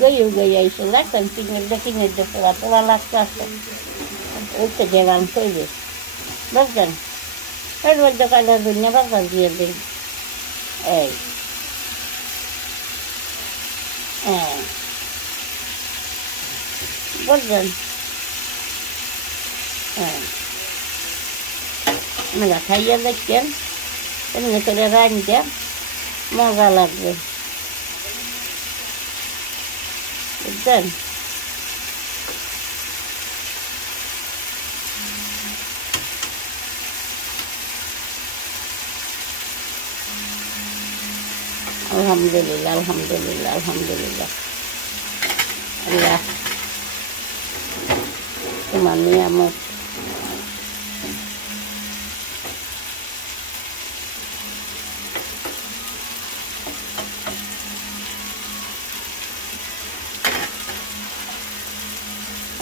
গই আইসো লাগতাম কিনে পোড়া পোড়া লাগতে ওই তো গেলাম তৈরি বুঝলেন এর মধ্যে কালে দুনিয়া বাজার দিয়ে দিন এই হ্যাঁ বুঝলেন হ্যাঁ মেলা খাইয়া দেখছেন এমনি করে রাঁধতে মজা লাগবে বুঝছেন আলহামদুলিল্লাহ আলহামদুলিল্লাহ আলহামদুলিল্লাহ আল্লাহ তোমার নিয়ামত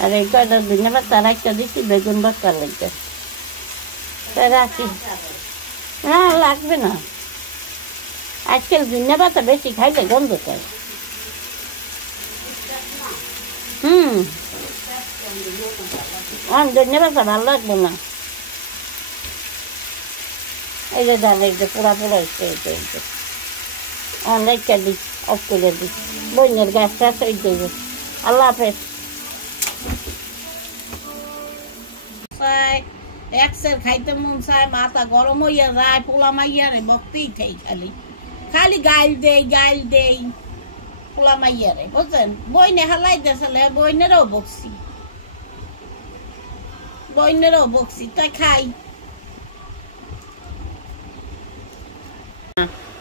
আর এই কয়টা দিনে বা তার একটা দিচ্ছি বেগুন বাচ্চা লাগবে তাই রাখি হ্যাঁ লাগবে না আজকাল দিনে পাতা বেশি খাইলে গন্ধ চাই দিনে পাতা ভালো লাগবে না এই যে ডাল এই যে পোড়া পোড়া হচ্ছে অনেক দিই অফ করে দিই বইনের গাছ টাছ ওই দেবে আল্লাহ হাফেজ একসের খাইতে মন চায় মাথা গরম হইয়া যায় পোলা মাইয়া রে বকতেই থাই খালি খালি গাইল দেই পোলা মাইয়া রে বুঝছেন বইনে হালাই দেশালে বইনেরও বকছি তাই খাই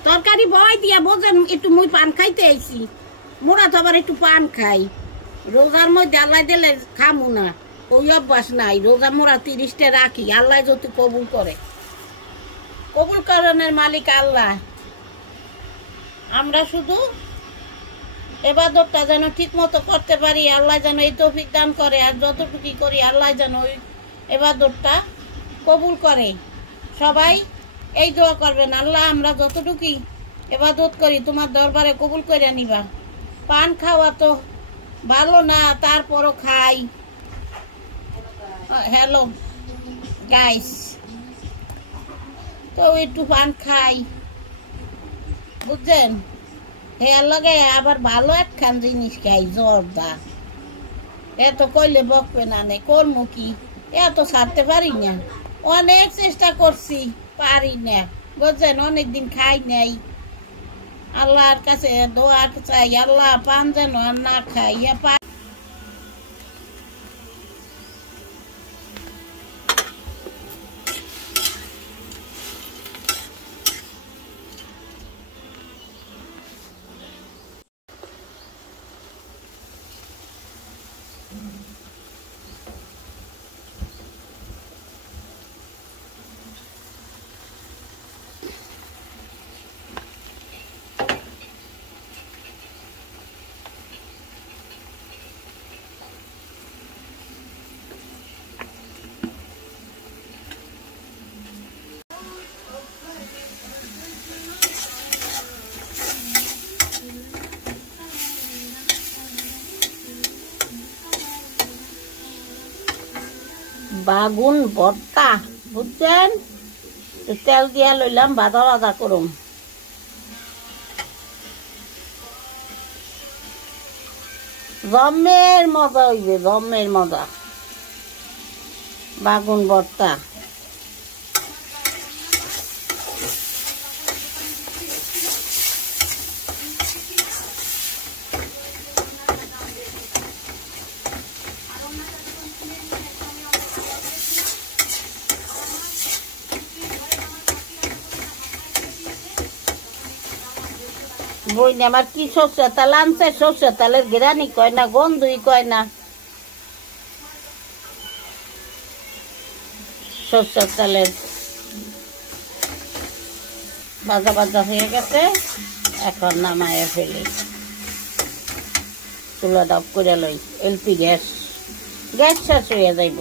তরকারি বই দিয়া বোঝেন একটু মুই পান খাইতে আইছি মোরা তো আবার একটু পান খাই রোজার মধ্যে আল্লাহ দিলে খামু না ওই অভ্যাস নাই রোজা মোরা 30টা রাখি আল্লাহ যত কবুল করানোর মালিক আল্লাহ আমরা শুধু এবাদতটা যেন ঠিক মতো করতে পারি আল্লাহ যেন এই তৌফিক দান করে আর যতটুকু করি আল্লাহ যেন ওই এবাদতটা কবুল করে সবাই এই দোয়া করবেন আল্লাহ আমরা যতটুকু এবাদত করি তোমার দরবারে কবুল করে নিবা পান খাওয়া তো ভালো না তারপরও খাই হ্যালো গাইস তো একটু পান খাই বুঝছেন এর লগে আবার ভালো একখান জিনিস খাই জর্দা এত কইলে বকবে না নে করবো কি এত ছাড়তে পারি না অনেক চেষ্টা করছি পারি না বুঝছেন অনেকদিন খাই নাই আল্লাহর কাছে দোয়া চাই আল্লাহ পান যেন আর না খাই বাগুন ভর্তা বুঝছেন তেল দিয়া লইলাম বাদা বাদা করুম জমের মজা হইবে জমের মজা বাগুন ভর্তা বইনে আমার কি সরষের তেল আনছে সরষের তেলের গিরানি কয় না গন্ধই কয় না সরষের তেলের ভাজা ভাজা হয়ে গেছে এখন নামায় ফেলি চুলাটা অফ করে লই এলপি গ্যাস শেষ হয়ে যাইব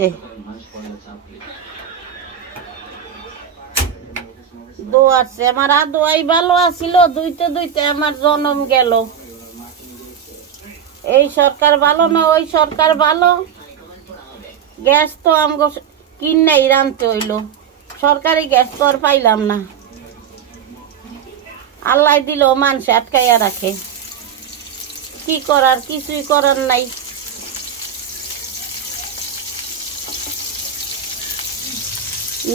যে দোয়াছে আমার দোয়াই ভালো আছিল, দুইতে দুইতে আমার জন্ম গেল। এই সরকার ভালো না ওই সরকার ভালো, গ্যাস তো আমগো কিনেই রানতে হইল, সরকারি গ্যাস তো আর পাইলাম না। আল্লাহ দিল মানুষ আটকাইয়া রাখে, কি করার, কিছুই করার নাই।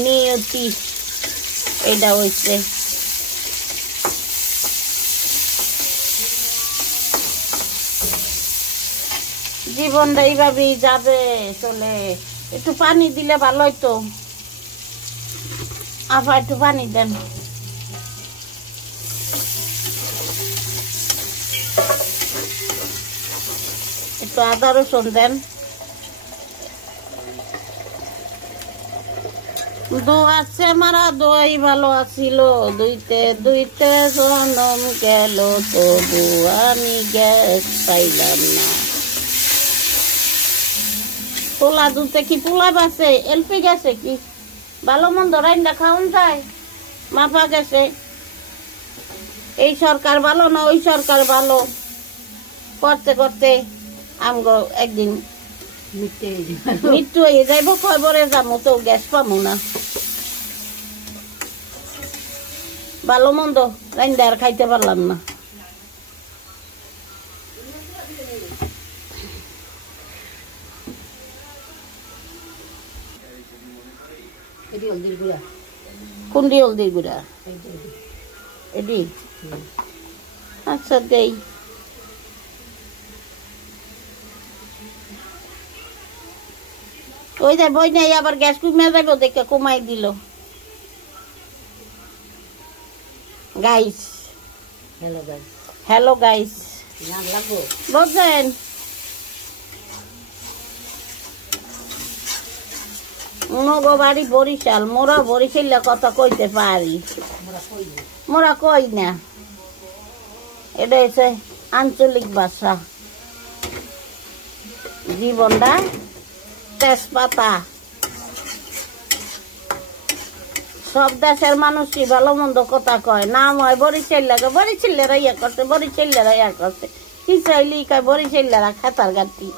নিয়তি এটা হইছে। জীবনটা এইভাবেই যাবে চলে। একটু পানি দিলে ভালো হইতো, আবার একটু পানি দেন। একটু আদা রসুন দেন। দোয়াছে মারা দোয়াই ভালো আছিল, দুইতে দুইতে জনম গেল, তবু আমি গ্যাস পাইলাম না। পোলা দুধে কি পোলা বাসে, এলপি গেছে কি ভালো মন্দ রান্না খাওয়ান যায়, মাপা গেছে। এই সরকার ভালো না ওই সরকার ভালো, করতে করতে আমগো একদিন মৃত্যু হয়ে যাইব, কয়বরে যাবো তো গ্যাস পাবো না। ভালো মন্দ রান্না আর খাইতে পারলাম না। কোনটি হলদির গুড়া? এডি আচ্ছা দেই। ওই যে বই নাই আবার গ্যাস কমে যাবো দেখে কমাই দিল। গাইস হ্যালো গাইস বুঝছেন, মগো বাড়ি বরিশাল, মোরা বরিশালে কথা কইতে পারি, মোরা কই না, এটা হচ্ছে আঞ্চলিক ভাষা। জীবনটা তেজপাতা, সব দেশের মানুষই ভালো মন্দ কথা কয়, নাম হয় বরিশালেরা, বরিশালেরা ইয়া করছে, বরিশালেরা ইয়া করছে, কি চাইলি কয় বরিশালেরা খাতার গাতি।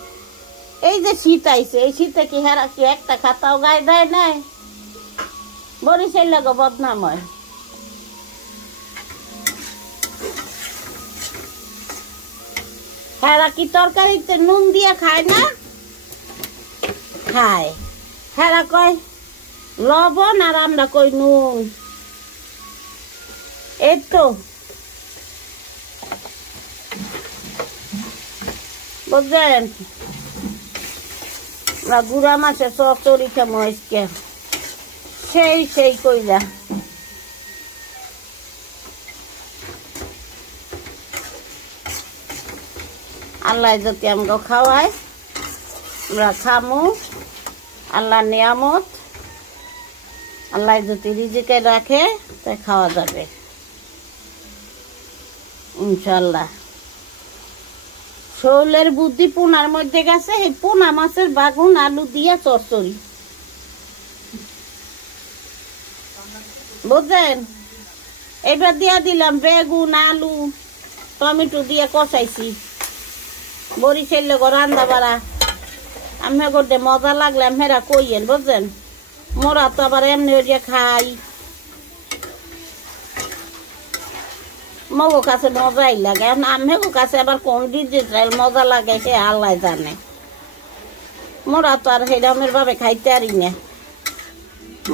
এই যে শীত আইছে, এই শীতে কি হেরা কি একটা খাতাও গায়ে দেয় নাই, বরিশালেরা বদনাম হয়। হেরা কি তরকারিতে নুন দিয়ে খায় না? খায়। হেরা কয় লবণ আর আমরা কই নুন। এই তো বুঝলেন, আমরা গুড়া মাছের চচ্চড়ি খামো আজকে, সেই কইলা। আল্লাহ যদি আমাকে খাওয়ায় আমরা খামু, আল্লাহ নিয়ামত, আল্লাহ যদি রিজিকে রাখে তাই খাওয়া যাবে ইনশাল্লাহ। শোলের বুদ্ধি পোনার মধ্যে গেছে, এই পোনা মাছের বাগুন আলু দিয়া চচ্চড়ি, বুঝলেন। এবার দিয়া দিলাম বেগুন আলু টমেটো দিয়ে কষাইছি, বরিশাল রান্না বাড়া। আমি করতে মজা লাগলে মেয়েরা কইয়েন, বুঝলেন। মোরা তো আবার এমনি ওইটা খাই, মগো কাছে মজাই লাগে। এখন আমেগো কাছে আবার কোন ডিজিটাল মজা লাগে সে আল্লাহ জানে। মোরা তো আর সেরকমের ভাবে খাইতে পারি না,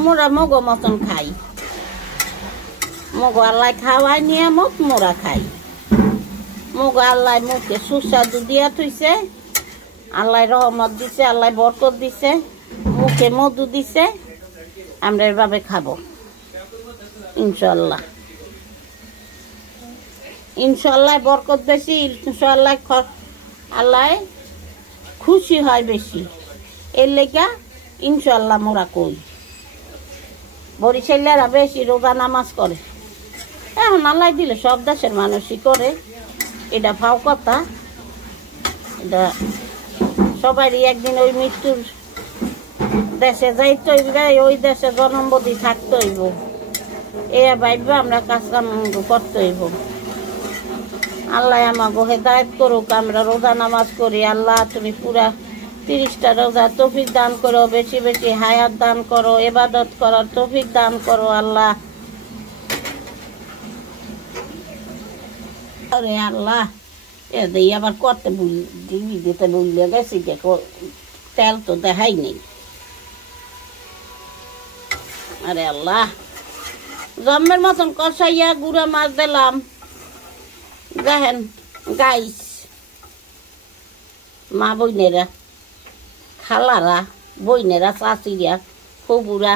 মোরা মগো মতন খাই, মগো আল্লাহ খাওয়াই নিয়ামত মোরা খাই। মগো আল্লাহ মুখে সুস্বাদু দিয়া থইছে, আল্লাহ রহমত দিছে, আল্লাহ বরকত দিছে, মুখে মধু দিছে, আমরা এভাবে খাবো ইনশাল্লাহ। ইনশাল্লাহ বরকত বেশি, ইনশাল্লাহ আল্লাহ খুশি হয় বেশি, এর লেগা ইনশাল্লাহ মোরা কই। বরিশালেরা বেশি রোজা নামাজ করে, এখন আল্লাহ দিলে সব দেশের মানুষই করে, এটা ভাও কথা। এটা সবারই একদিন ওই মৃত্যুর দেশে যাইতে হইবে, ওই দেশে জনমবদি থাকতে হইব, এ ভাইবা আমরা কাজ কাম করতে হইব। আল্লাহ আমাকে হেদায়েত করুক, আমরা রোজা নামাজ করি। আল্লাহ তুমি পুরা 30টা রোজা তৌফিক দান করো, বেশি বেশি হায়াত দান করো, ইবাদত করার তৌফিক দান করো আল্লাহ। আরে আল্লাহ, এ দিয়ে আবার করতে দিতে বললে গেছি, তেল তো দেখাই নেই। আরে আল্লাহ, জম্মের মতন কষাইয়া গুঁড়া মাছ দিলাম। দেখেন গাইস, মা বইনেরা, খালারা, বইনেরা, চাচিরা, ফুবুরা,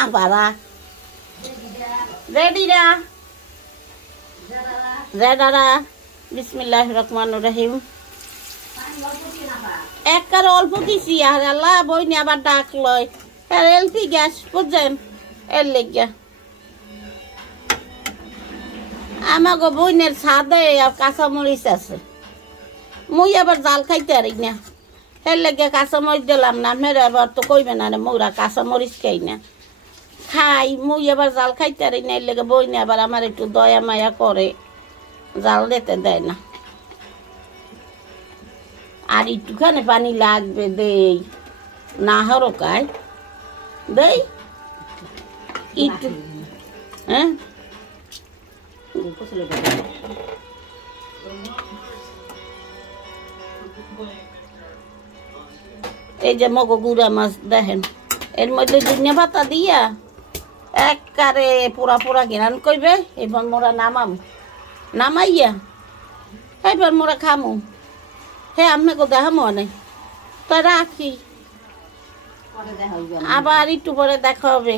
আবারা, রেডিরা, জেডারা, বিসমিল্লাহির রহমানির রহিম। একবার অল্প দিছি। আর আল্লাহ, বইনে আবার ডাক লয়। আর এলপি গ্যাস বুঝছেন, এর লেগা আমাকে বইনের ছাদে কাঁচামরিচ আছে, মুই আবার জাল খাইতে পারি না, এর লেগে কাঁচামরিচ দিলাম না। মেরে আবার তো কইবে না মোরা কাঁচামরিচ খাই না, খাই মুই আবার জাল খাইতে পারি না। এর লেগে বইনে আবার আমার একটু দয়া মায়া করে, জাল দিতে দেয় না। আর একটুখানি পানি লাগবে, দেই না হরকায় দেই একটু। হ্যাঁ, এই যে মগো গুড়া মাছ দেখেন, এর মধ্যে ধনিয়া পাতা দিয়া একবারে পুরা পুরা ঘেরান করবে। এবার মোরা নামাইয়া এবার মোরা খামু। হ্যাঁ, আপনাকে দেখামো অনেক, তা রাখি, আবার একটু পরে দেখা হবে।